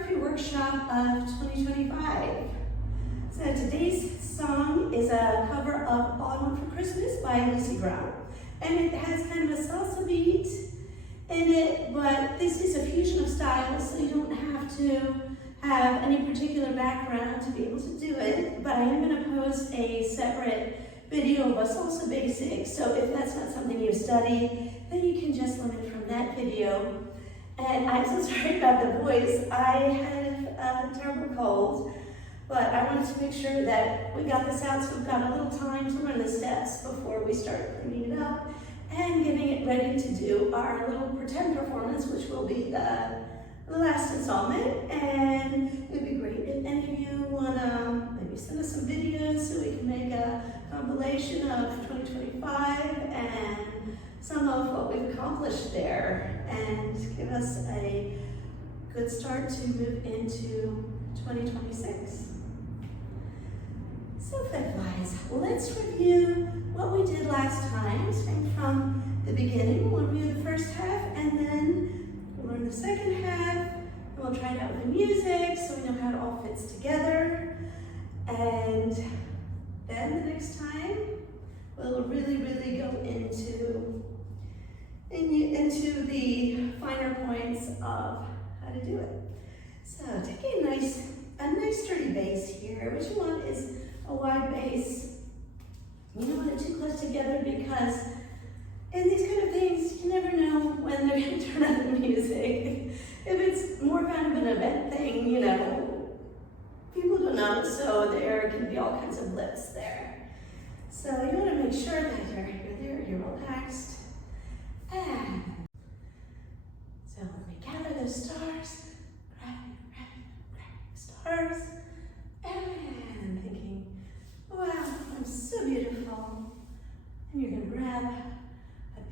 Choreography Workshop of 2025. So today's song is a cover of All I Want for Christmas by Lucy Brown. And it has kind of a salsa beat in it, but this is a fusion of styles, so you don't have to have any particular background to be able to do it. But I am going to post a separate video of a salsa basics, so if that's not something you've studied, then you can just learn it from that video. And I'm so sorry about the voice. I have a terrible cold, but I wanted to make sure that we got this out so we've got a little time to learn the steps before we start cleaning it up and getting it ready to do our little pretend performance, which will be the last installment. And it would be great if any of you want to maybe send us some videos so we can make a compilation of 2025 and some of what we've accomplished there and give us a good start to move into 2026. So FlairFlies, let's review what we did last time, starting from the beginning. We'll review the first half and then we'll learn the second half and we'll try it out with the music so we know how it all fits together. And then the next time we'll really go into the finer points of how to do it. So taking a nice sturdy bass here. What you want is a wide bass. You don't want it too close together because in these kind of things, you never know when they're going to turn on the music. If it's more kind of an event thing, you know, people don't know, so there can be all kinds of blips there. So you want to make sure that you're there, you're relaxed. And so when we gather those stars, grabbing the stars, and thinking, wow, I'm so beautiful. And you're going to grab a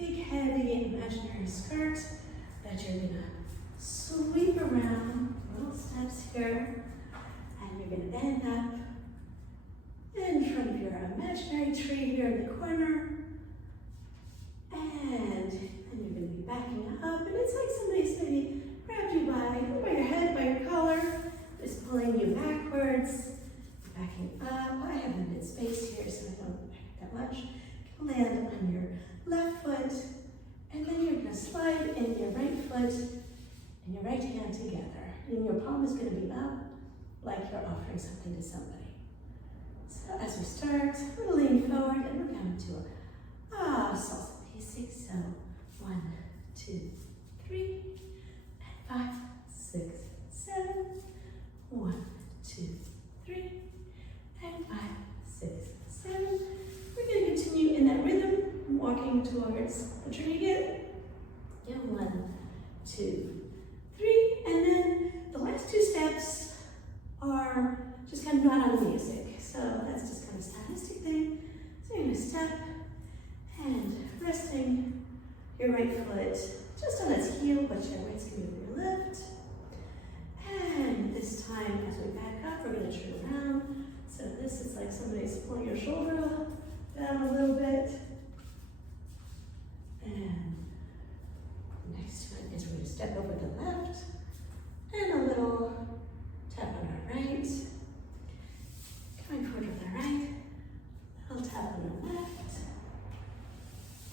big, heavy, imaginary skirt that you're going to sweep around little steps here, and you're going to end up in front of your imaginary tree here in the corner. And then you're going to be backing up, and it's like somebody's maybe grabbed you by your head, by your collar, just pulling you backwards, backing up. I have limited space here, so I don't back that much. You can land on your left foot, and then you're going to slide in your right foot and your right hand together. And your palm is going to be up like you're offering something to somebody. So as we start, we're going to lean forward, and we're going to salsa. So 1, 2, 3, and 5, 6, 7. 1, 2, 3, and 5, 6, 7. We're going to continue in that rhythm, walking towards the tree again. And 1, 2, 3, and then the last two steps are just kind of not on the music. So that's just kind of a stylistic thing. So you're going to step and resting your right foot just on its heel, but your right's going to be your left. And this time, as we back up, we're going to turn around. So this is like somebody's pulling your shoulder down a little bit. And next one is we're going to step over to the left and a little tap on our right. Coming forward with our right, a little tap on our left.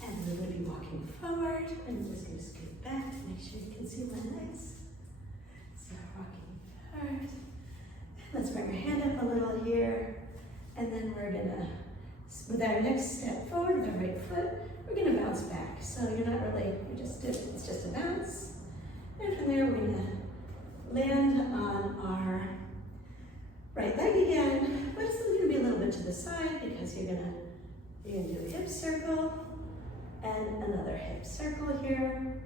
And we're going to be walking forward, and I'm just going to scoot back to make sure you can see my legs. So walking forward. And let's bring our hand up a little here, and then we're going to, with our next step forward with our right foot, we're going to bounce back. So you're not really, it's just a bounce. And from there, we're going to land on our right leg again, but it's going to be a little bit to the side because you're going to do a hip circle. And another hip circle here.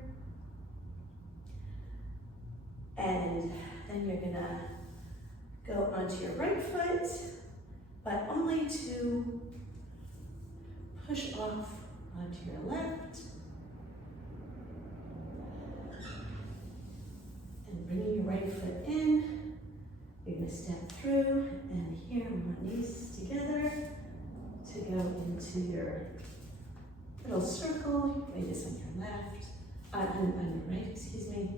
And then you're gonna go onto your right foot, but only to push off onto your left. And bringing your right foot in, you're gonna step through, and here we want knees together to go into your little circle. Maybe this on your left, on your right, excuse me,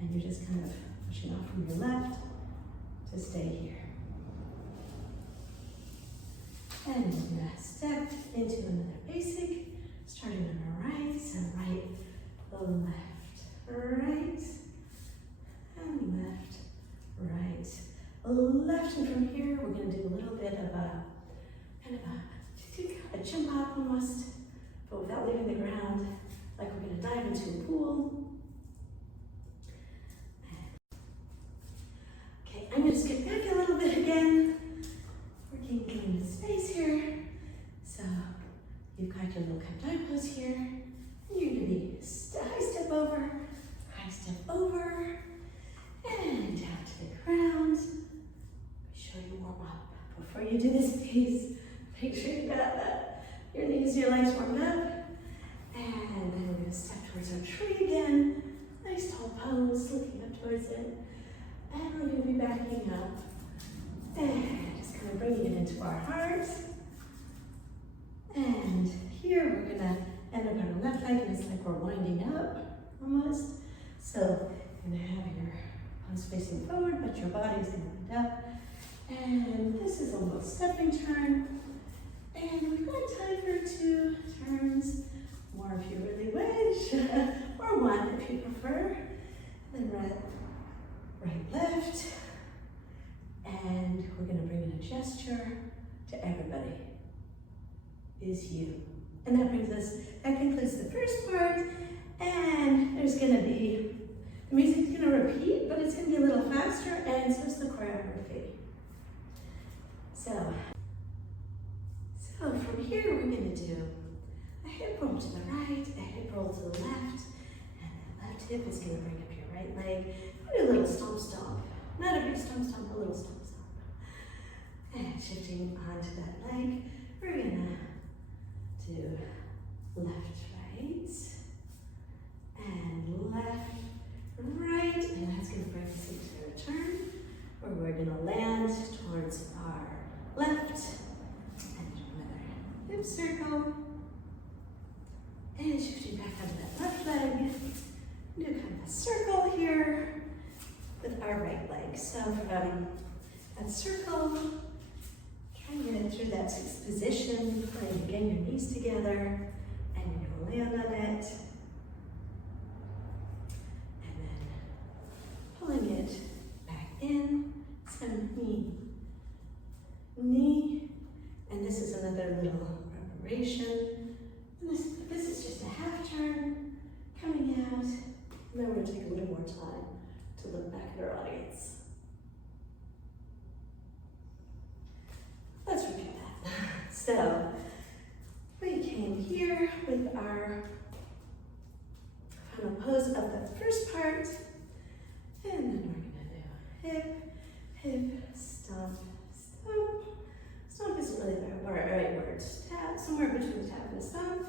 and you're just kind of pushing off from your left to stay here. And we're going to step into another basic, starting on our right, so right, left, right, and left, right, left. And from here, we're going to do a little bit of a, kind of a jump up almost, but without leaving the ground, like we're going to dive into a pool. Okay, I'm going to skip back a little bit again. Working into space here. So you've got your little countdown pose here. And you're going to be high step over, and down to the ground. Be sure you warm up. Before you do this piece, make sure you got your knees and your legs warmed up. And then we're going to step towards our tree again. Nice tall pose, looking up towards it. And we're going to be backing up. And just kind of bringing it into our heart. And here we're going to end up on our left leg, and it's like we're winding up almost. So you're going to have your palms facing forward, but your body's going to wind up. And this is a little stepping turn. And we've got time for 2 turns, more if you really wish, or 1 if you prefer. Then right, left. And we're going to bring in a gesture to everybody. Is you. And that concludes the first part. And there's going to be, the music's going to repeat, but it's going to be a little faster, and so is the choreography. So from here, we're going to do a hip roll to the right, a hip roll to the left, and the left hip is going to bring up your right leg. We'll do a little stomp stomp. Not a big stomp stomp, a little stomp stomp. And shifting onto that leg, we're going to do left, right, and left, right, and that's going to bring us into a turn, where we're going to land towards our left, and another hip circle, and shifting back onto that left leg, do kind of a circle here with our right leg. So from that circle, try and get it through that 6th position, playing again your knees together, and you're going to land on it, and then pulling it back in, so knee, and this is another little preparation. And this is just a half turn, coming out, and then we're going to take a little more time to look back at our audience. Let's repeat that. So, we came here with our final pose of the first part, and then we're going to do hip, stomp, stomp. Stomp isn't really the right word. Tap, somewhere between the tap and the stomp.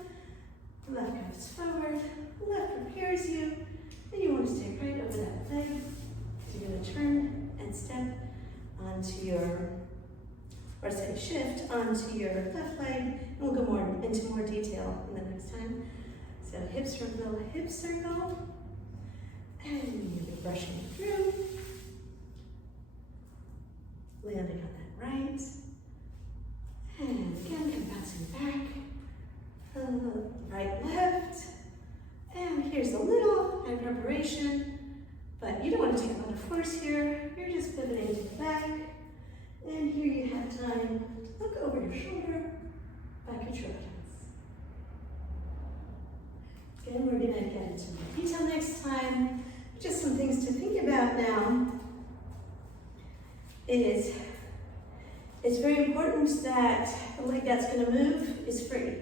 The left goes forward, left prepares you, and you want to stay right over that leg. You're going to turn and step onto your, or say shift onto your left leg, and we'll go into more detail in the next time. So hip circle, and you'll be brushing through, landing on that right, and again, come bouncing back, right, left, and here's a little hand preparation, but you don't want to take a lot of force here. You're just pivoting to the back, and here you have time to look over your shoulder, back at your hands. Again, we're going to get into more detail next time. Just some things to think about now is it's very important that the leg that's going to move is free,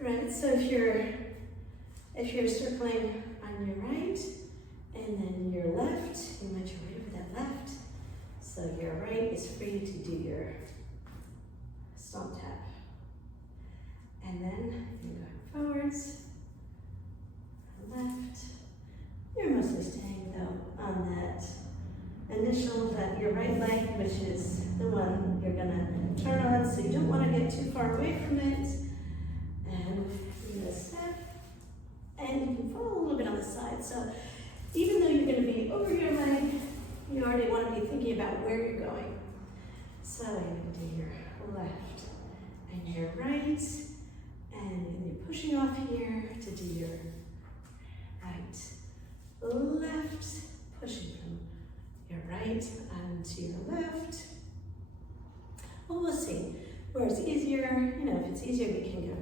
right? So if you're circling on your right and then your left, you might go right over that left. So your right is free to do your stomp tap. And then you're going forwards, left. You're mostly staying though on that initial, your right leg, which is the one you're gonna turn on, so you don't want to get too far away from it. And you're gonna step, and you can fall a little bit on the side. So even though you're gonna be over your leg, where you're going. So you're going to do your left and your right, and you're pushing off here to do your right, left, pushing from your right and to your left. Well, we'll see where it's easier. You know, if it's easier, we can go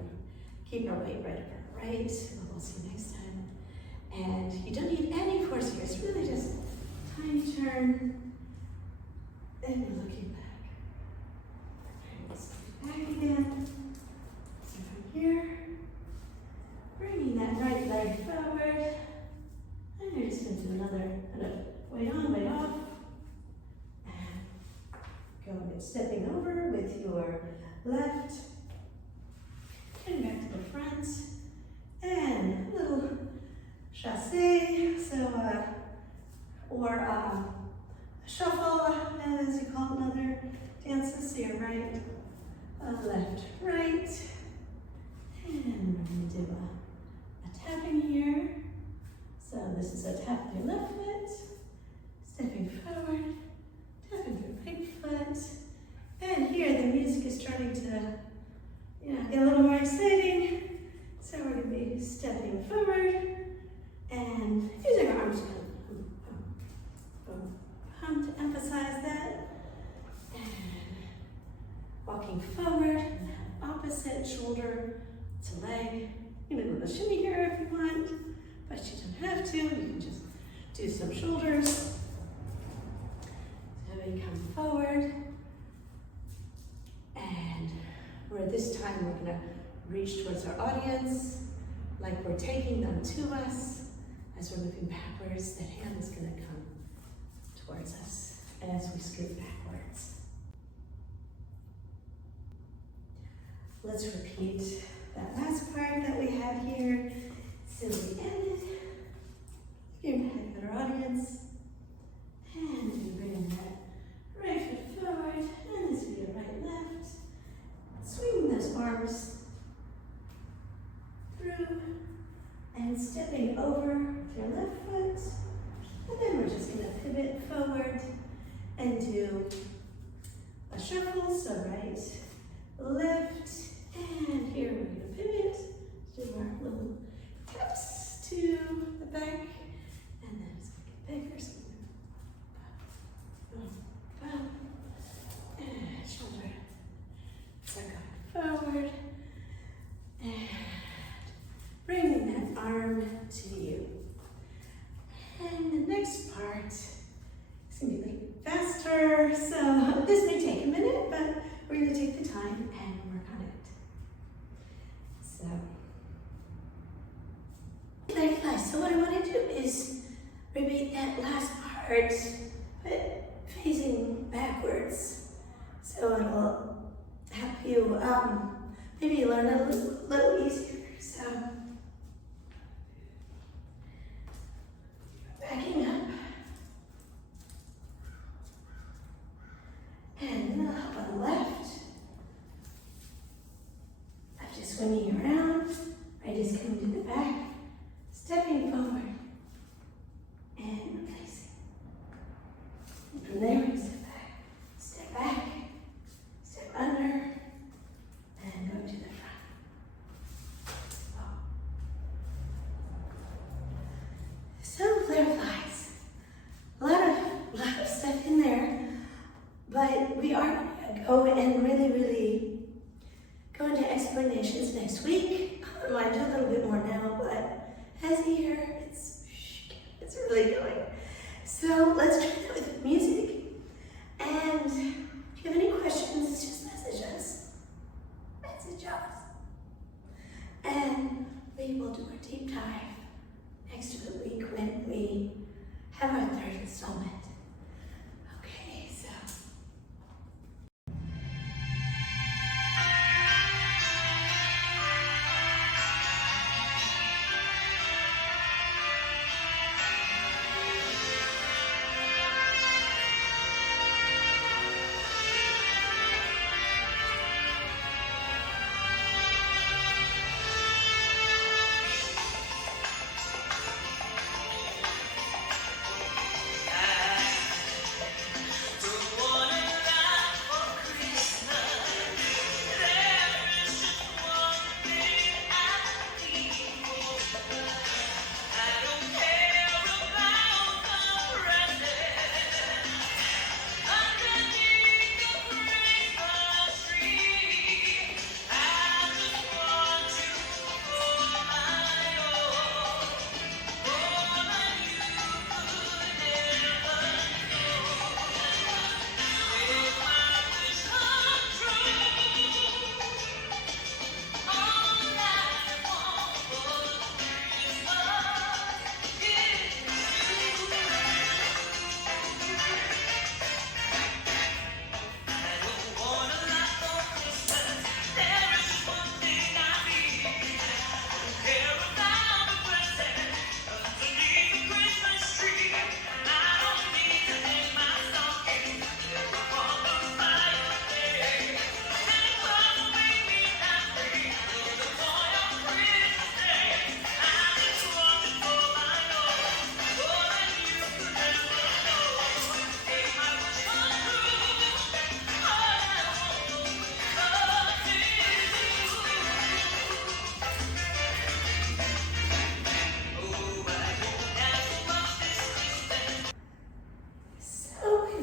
keep our weight right up our right. But we'll see next time. And you don't need any force here. It's really just a tiny turn. And you're looking back. And step back again. So from here, bringing that right leg forward. And you're just going to do another weight on, weight off. And stepping over with your left. And back to the front. And a little chassé, or a shuffle, as you call it in other dances. So your right, left, right. And we're going to do a tapping here. So this is a tap with your left foot, stepping forward, tapping with your right foot. And here the music is starting to get a little more exciting. So we're going to be stepping forward and using our arms to emphasize that. And walking forward, opposite shoulder to leg. You can do a little shimmy here if you want, but you don't have to. You can just do some shoulders. So we come forward. And this time we're going to reach towards our audience, like we're taking them to us. As we're moving backwards, the hand is going to come towards us as we scoot backwards. Let's repeat that last part that we had here. So we ended. You're back at our audience. And we bring that right foot forward. And this will be your right, left. Swinging those arms through and stepping over with your left foot. And then we're just going to pivot forward and do a shuffle. So right, left, and here we're going to pivot, do our little taps to the back, and then it's going to get bigger. So we're going to and shoulder. So going forward and bringing that arm to you. And the next part is going to be a little faster, so this may take a minute, but we're going to take the time and work on it. So, FlairFlies. So what I want to do is repeat that last part, but facing backwards. So it'll help you maybe learn a little easier. So backing up, and then I'll help on the left. Left is swinging around, right is coming to the back, stepping forward, and replacing. And from there, we step back, step under, and go to the front. So FlairFlies, a lot of stuff in there, but we are going to go and really go into explanations next week. I might do a little bit more now, but as you hear, it's really going. So let's try that with music. And if you have any questions, just message us. And we will do a deep dive next week when we have our third installment. Okay, so.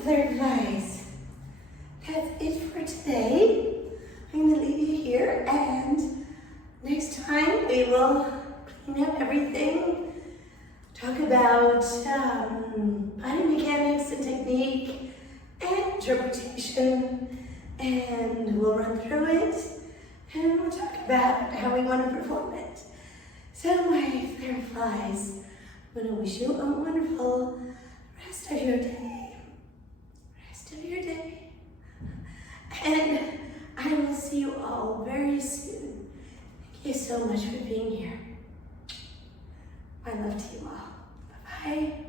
FlairFlies, that's it for today. I'm going to leave you here, and next time we will clean up everything, talk about body mechanics and technique and interpretation, and we'll run through it, and we'll talk about how we want to perform it. So my FlairFlies, I'm going to wish you a wonderful rest of your day. Rest of your day. And I will see you all very soon. Thank you so much for being here. My love to you all. Bye-bye.